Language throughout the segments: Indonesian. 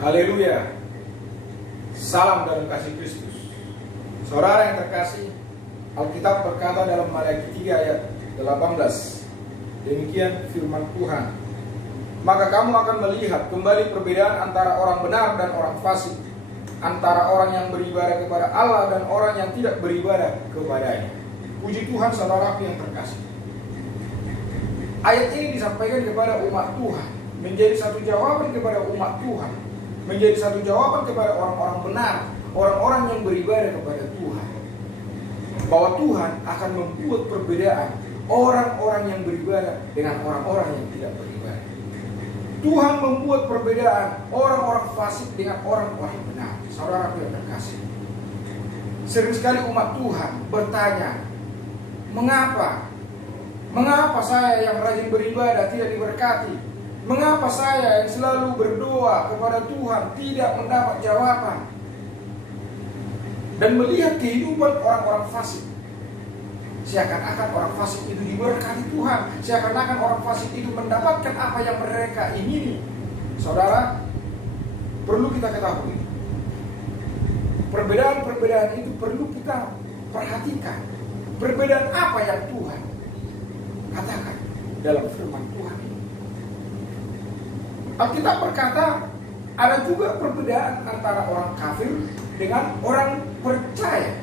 Haleluya. Salam dalam kasih Kristus. Saudara yang terkasih, Alkitab berkata dalam Matius 3 ayat 18, demikian firman Tuhan. Maka kamu akan melihat kembali perbedaan antara orang benar dan orang fasik, antara orang yang beribadah kepada Allah dan orang yang tidak beribadah kepadanya. Puji Tuhan, saudaraku yang terkasih. Ayat ini disampaikan kepada umat Tuhan, menjadi satu jawaban kepada umat Tuhan, menjadi satu jawaban kepada orang-orang benar, orang-orang yang beribadah kepada Tuhan, bahwa Tuhan akan membuat perbedaan orang-orang yang beribadah dengan orang-orang yang tidak beribadah. Tuhan membuat perbedaan orang-orang fasik dengan orang-orang benar. Saudara yang terkasih, sering sekali umat Tuhan bertanya, mengapa saya yang rajin beribadah tidak diberkati? Mengapa saya yang selalu berdoa kepada Tuhan tidak mendapat jawaban? Dan melihat kehidupan orang-orang fasik, seakan-akan orang fasik itu diberkati Tuhan, seakan-akan orang fasik itu mendapatkan apa yang mereka ingini. Saudara, perlu kita ketahui, perbedaan-perbedaan itu perlu kita perhatikan. Perbedaan apa yang Tuhan katakan dalam firman Tuhan ini? Alkitab berkata ada juga perbedaan antara orang kafir dengan orang percaya.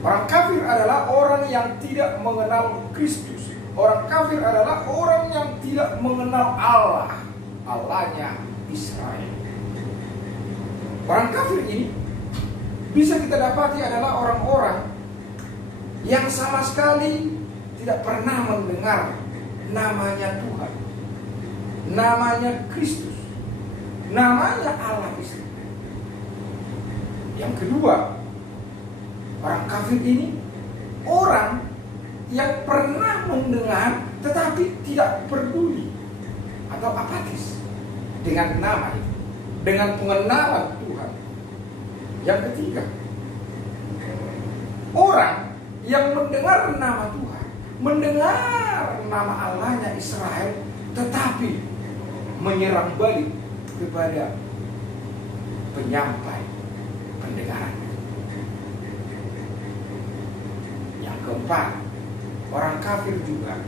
Orang kafir adalah orang yang tidak mengenal Kristus. Orang kafir adalah orang yang tidak mengenal Allah, Allahnya Israel. Orang kafir ini bisa kita dapati adalah orang-orang yang sama sekali tidak pernah mendengar namanya Tuhan, namanya Kristus, namanya Allah Israel. Yang kedua, orang kafir ini orang yang pernah mendengar tetapi tidak peduli atau apatis dengan nama itu, dengan pengenalan Tuhan. Yang ketiga, orang yang mendengar nama Tuhan, mendengar nama Allahnya Israel, tetapi menyerang balik kepada penyampai pendengaran. Yang keempat, orang kafir juga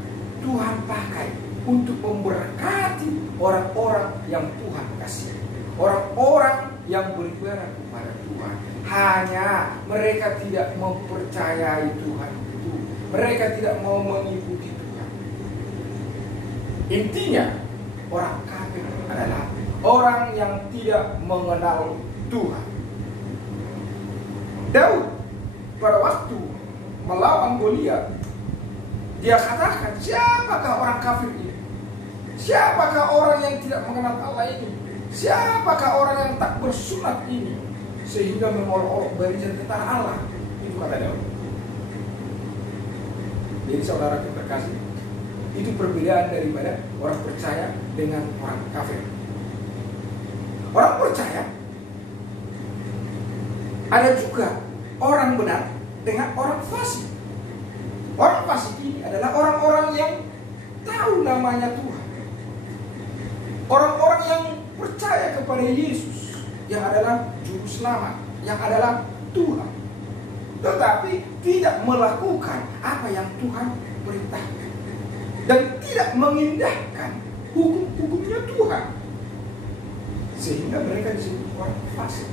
Tuhan pakai untuk memberkati orang-orang yang Tuhan kasih, orang-orang yang beribadah kepada Tuhan. Hanya mereka tidak mempercayai Tuhan itu, mereka tidak mau mengikuti Tuhan. Intinya, orang kafir adalah orang yang tidak mengenal Tuhan. Daud pada waktu melawan Goliat, dia katakan, siapakah orang kafir ini? Siapakah orang yang tidak mengenal Allah ini? Siapakah orang yang tak bersunat ini? Sehingga mengolok-olok barisan tentara Allah. Itu kata Daud. Jadi saudara terkasih, itu perbedaan daripada orang percaya dengan orang kafir. Orang percaya ada juga orang benar dengan orang fasik. Orang fasik ini adalah orang-orang yang tahu namanya Tuhan, orang-orang yang percaya kepada Yesus yang adalah juru selamat, yang adalah Tuhan, tetapi tidak melakukan apa yang Tuhan perintahkan dan tidak mengindahkan hukum-hukumnya Tuhan, sehingga mereka disebut orang fasik.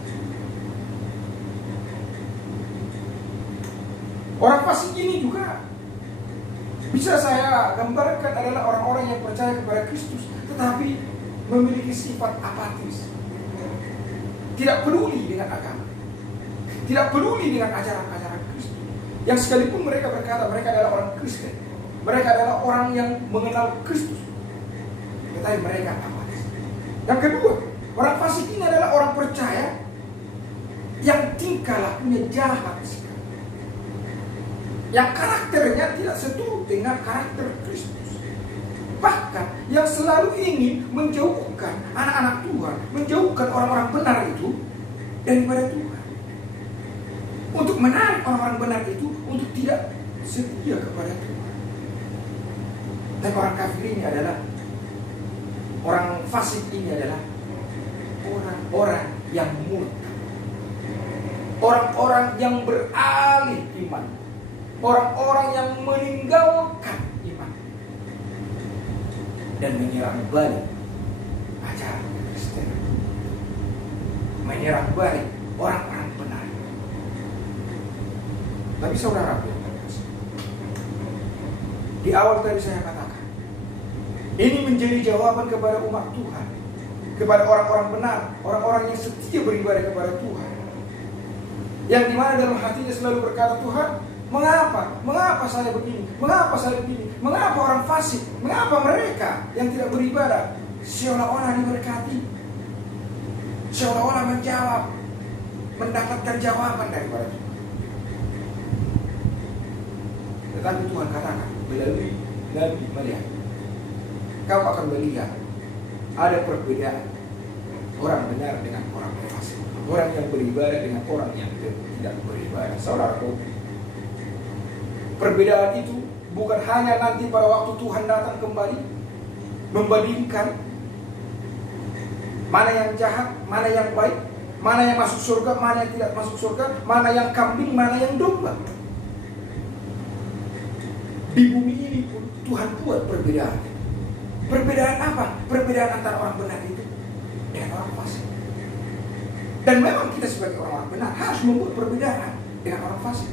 Orang fasik ini juga bisa saya gambarkan adalah orang-orang yang percaya kepada Kristus tetapi memiliki sifat apatis, tidak peduli dengan agama, tidak peduli dengan ajaran-ajaran Kristus. Yang sekalipun mereka berkata mereka adalah orang Kristen, mereka adalah orang yang mengenal Kristus, tetapi mereka apatis. Yang kedua, orang fasik ini adalah orang percaya yang tingkah lakunya jahat sekali, yang karakternya tidak seturut dengan karakter Kristus, bahkan yang selalu ingin menjauhkan anak-anak Tuhan, menjauhkan orang-orang benar itu daripada Tuhan, untuk menarik orang-orang benar itu untuk tidak setia kepada Tuhan. Dan orang kafir ini adalah, orang fasik ini adalah orang-orang yang murtad, orang-orang yang beralih iman, orang-orang yang meninggalkan iman dan menyerang balik ajaran Kristen, menyerang balik orang-orang benar. Tapi saudara, di awal tadi saya katakan, ini menjadi jawaban kepada umat Tuhan, kepada orang-orang benar, orang-orang yang setia beribadah kepada Tuhan, yang dimana dalam hatinya selalu berkata, Tuhan, mengapa saya begini, mengapa saya begini, mengapa orang fasik, mengapa mereka yang tidak beribadah seolah-olah diberkati, seolah-olah menjawab, mendapatkan jawaban daripada Tuhan. Tetapi Tuhan katakan melalui Nabi melihat, kau akan melihat ada perbedaan orang benar dengan orang fasik, orang yang beribadah dengan orang yang tidak beribadah. Saudaraku, perbedaan itu bukan hanya nanti pada waktu Tuhan datang kembali membandingkan mana yang jahat, mana yang baik, mana yang masuk surga, mana yang tidak masuk surga, mana yang kambing, mana yang domba. Di bumi ini pun Tuhan buat perbedaan. Perbedaan apa? Perbedaan antara orang benar itu dengan orang fasik. Dan memang kita sebagai orang benar harus membuat perbedaan dengan orang fasik,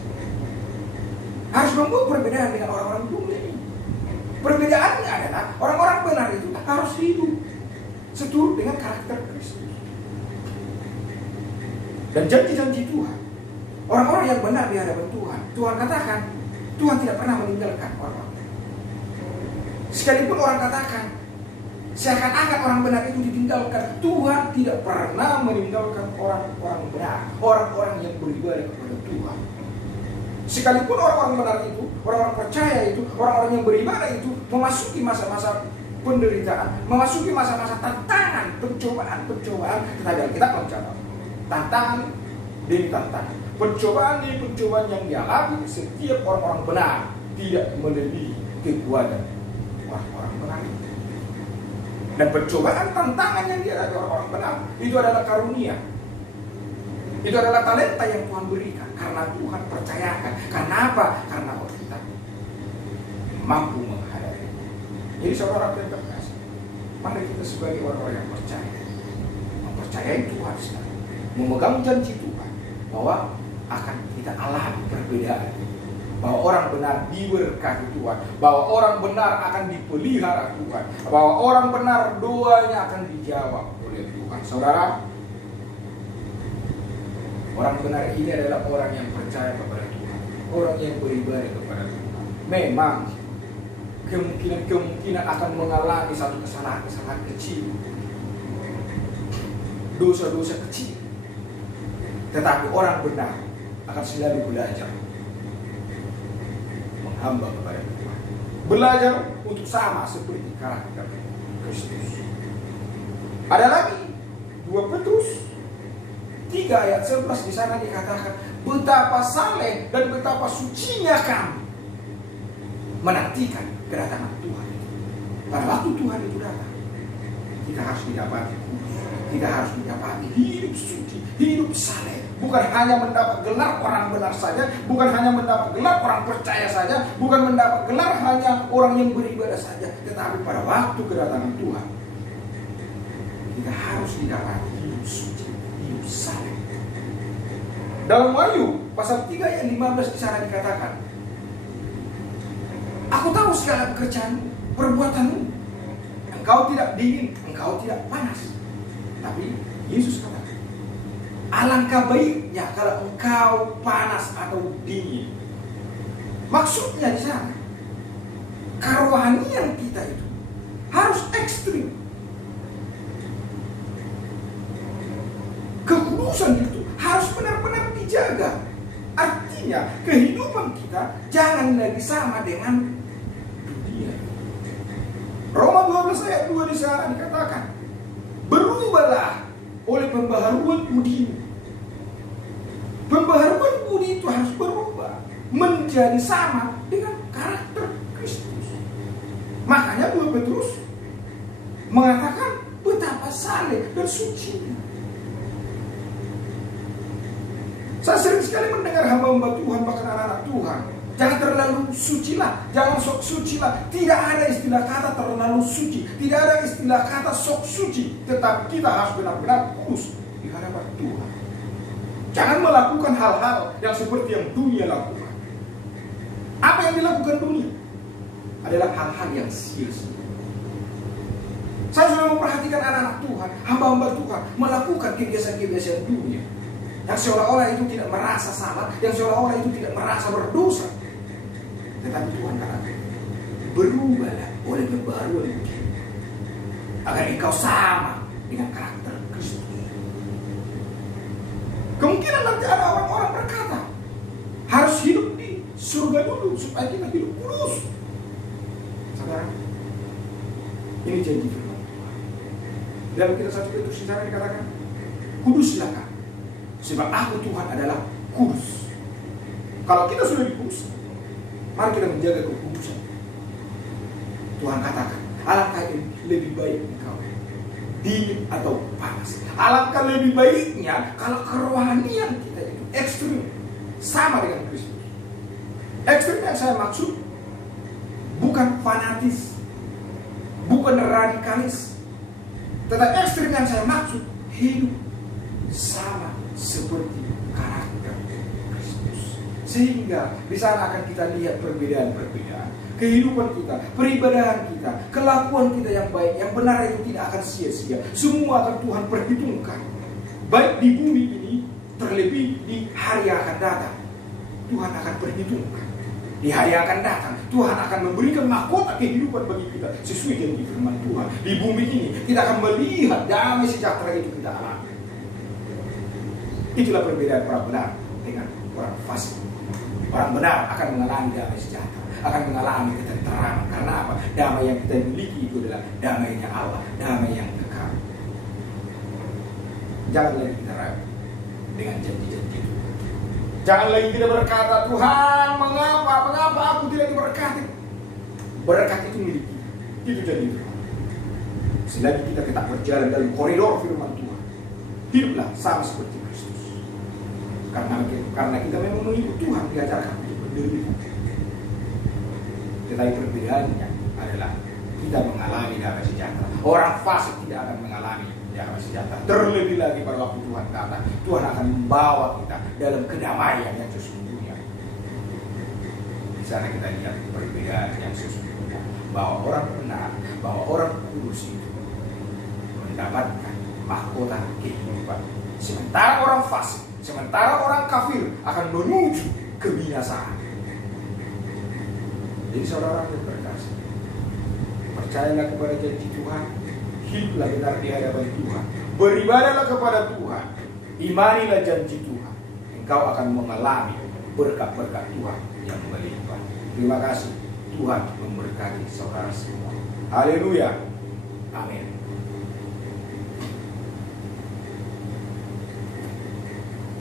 harus membuat perbedaan dengan orang-orang bumi ini. Perbedaannya adalah orang-orang benar itu harus hidup seturut dengan karakter Kristus dan janji-janji Tuhan. Orang-orang yang benar di hadapan Tuhan, Tuhan katakan Tuhan tidak pernah meninggalkan orang-orang. Sekalipun orang katakan seakan-akan orang benar itu ditinggalkan, Tuhan tidak pernah meninggalkan orang-orang benar, orang-orang yang beribadah kepada Tuhan. Sekalipun orang-orang benar itu, orang-orang percaya itu, orang-orang yang beribadah itu memasuki masa-masa penderitaan, memasuki masa-masa tantangan, pencobaan, tetapi kita mencatat tantangan demi tantangan, pencobaan demi pencobaan yang dialami setiap orang-orang benar tidak melebihi kekuatan orang-orang benar. Dan pencobaan tantangan yang dihadapi orang-orang benar itu adalah karunia. Itu adalah talenta yang Tuhan berikan karena Tuhan percayakan. Karena apa? Karena kita mampu menghadapi. Jadi saudara yang terkasih, mari kita sebagai orang-orang yang percaya, mempercayai Tuhan sekali, memegang janji Tuhan bahwa akan kita alami perbedaan, bahwa orang benar diberkati Tuhan, bahwa orang benar akan dipelihara Tuhan, bahwa orang benar doanya akan dijawab oleh Tuhan. Saudara, orang benar ini adalah orang yang percaya kepada Tuhan, orang yang beribadah kepada Tuhan. Memang kemungkinan akan mengalami satu kesalahan kecil, dosa-dosa kecil, tetapi orang benar akan selalu belajar menghamba kepada Tuhan, belajar untuk sama seperti karakter Kristus. Ada lagi 2 Petrus 3 ayat 11 di sana dikatakan, betapa saleh dan betapa sucinya kami menantikan kedatangan Tuhan. Pada waktu Tuhan itu datang, kita harus didapati kudus, kita harus didapati hidup suci, hidup saleh. Bukan hanya mendapat gelar orang benar saja, bukan hanya mendapat gelar orang percaya saja, bukan mendapat gelar hanya orang yang beribadah saja, tetapi pada waktu kedatangan Tuhan, kita harus didapati hidup suci, hidup saleh. Dalam Wahyu pasal 3 ayat 15 di sana dikatakan, aku tahu segala pekerjaanmu, perbuatanmu. Engkau tidak dingin, engkau tidak panas. Tapi Yesus katakan, alangkah baiknya kalau engkau panas atau dingin. Maksudnya di sana, kerohanian kita itu harus ekstrim. Kekudusan itu harus benar-benar dijaga. Artinya kehidupan kita jangan lagi sama dengan dunia. Roma 12 ayat 2 di sana dikatakan, berubahlah oleh pembaharuan budimu. Pembaharuan budi itu harus berubah menjadi sama dengan karakter Kristus. Makanya 2 Petrus mengatakan betapa saleh dan suci. Saya sering sekali mendengar hamba-hamba Tuhan, bahkan anak-anak Tuhan, jangan terlalu suci lah, jangan sok suci lah. Tidak ada istilah kata terlalu suci, tidak ada istilah kata sok suci. Tetapi kita harus benar-benar kudus di hadapan Tuhan. Jangan melakukan hal-hal yang seperti yang dunia lakukan. Apa yang dilakukan dunia adalah hal-hal yang sia-sia. Saya sudah memperhatikan anak-anak Tuhan, hamba-hamba Tuhan melakukan kebiasaan-kebiasaan dunia yang seolah-olah itu tidak merasa salah, yang seolah-olah itu tidak merasa berdosa. Tetapi Tuhan katakan, berubahlah oleh kebaruan pikiran, agar engkau sama dengan karakter Kristus. Kemungkinan nanti ada orang-orang berkata, harus hidup di surga dulu supaya kita hidup kudus. Saudara, ini janji firman Tuhan. Dalam Kitab 1 Petrus sana dikatakan, kuduslah kamu, sebab aku Tuhan adalah kudus. Kalau kita sudah dikudus, mari kita menjaga kekudusan. Tuhan katakan, alangkah lebih baik engkau dingin atau panas. Alangkah lebih baiknya kalau kerohanian kita itu ekstrim, sama dengan Kristus. Ekstrim yang saya maksud bukan fanatis, bukan radikalis, tetapi ekstrim yang saya maksud hidup sama seperti karakter Kristus. Sehingga di sana akan kita lihat perbedaan-perbedaan. Kehidupan kita, peribadahan kita, kelakuan kita yang baik, yang benar itu tidak akan sia-sia. Semua akan Tuhan perhitungkan. Baik di bumi ini, terlebih di hari yang akan datang. Tuhan akan perhitungkan. Di hari yang akan datang, Tuhan akan memberikan mahkota kehidupan bagi kita sesuai dengan firman Tuhan. Di bumi ini, kita akan melihat damai sejahtera itu kita alami. Itulah perbedaan orang benar dengan orang fasik. Orang benar akan mengalami damai sejahtera, akan mengalami ketenteraman. Karena apa? Damai yang kita miliki itu adalah damainya Allah, damai yang kekal. Jangan lagi kita ragu dengan janji-janji itu. Jangan lagi kita berkata, Tuhan, mengapa aku tidak diberkati? Berkat itu milik kita. Itu janji Tuhan. Selagi kita tetap berjalan dalam koridor firman Tuhan, hiduplah sama seperti Kristus. Karena kita memang mengikut Tuhan, diajarkan untuk menderita. Tetapi perbedaannya adalah kita mengalami damai sejahtera. Orang fasik tidak akan mengalami damai sejahtera. Terlebih lagi pada waktu Tuhan datang, Tuhan akan membawa kita dalam kedamaian yang sesungguhnya. Di sana kita lihat perbedaan yang sesungguhnya, bahwa orang benar, bahwa orang kudus itu mendapatkan mahkota kehidupan. Sementara orang fasik, sementara orang kafir akan menuju kebinasaan. Jadi saudara yang berkasih, percayalah kepada janji Tuhan, hiduplah benar di hadapan Tuhan, beribadahlah kepada Tuhan, imanilah janji Tuhan. Engkau akan mengalami berkat-berkat Tuhan yang melimpah. Terima kasih, Tuhan memberkati saudara semua. Haleluya, amin.